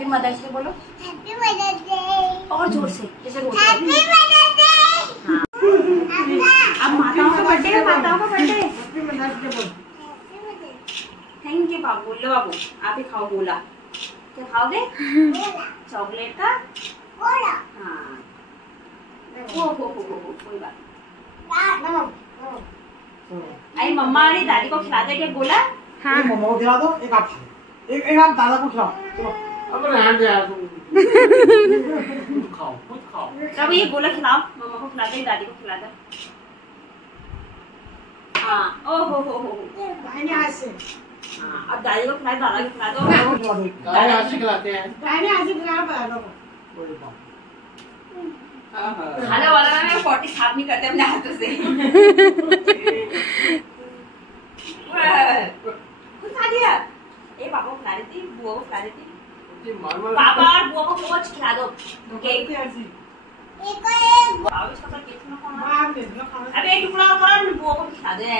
Happy Mother's Day बोलो। Happy Mother's Day. और जोर से जैसे रोज। Happy Mother's day. अब माताओं का बर्थडे है, माताओं का बर्थडे। हैप्पी मदर्स डे बोल। थैंक यू बाबू। बोलो बाबू आप ही खाओ गोला। क्या खाओगे? चॉकलेट का गोला। हाँ हो कोई बात नहीं। मम्मा और दादी को खिला दे क्या गोला? हाँ मम्मा को खिला दो, एक आप एक आप दादा को खिलाओ। चलो अब रहने दे यार, तुम खुद खाओ। तब ये गोला खिलाओ, मम्मा को खिला दे, दादी को खिला दे। हाँ ओहो हो दाहिने हाथ से। हाँ अब दादी को खिला, दादा को खिला दो। दाहिने हाथ से खिलाते हैं, दाहिने हाथ से खिलाना पड़ेगा। खाने वाला ना मैं 40 साफ नहीं करते अपने हाथों से। खुद खा लिया। ए पापा को खिला देती, बुआ को खिला देती। पापा और बुआ को कुछ खिला दो। केक अबे एक टुकड़ा और करो, बुआ को खिला दे।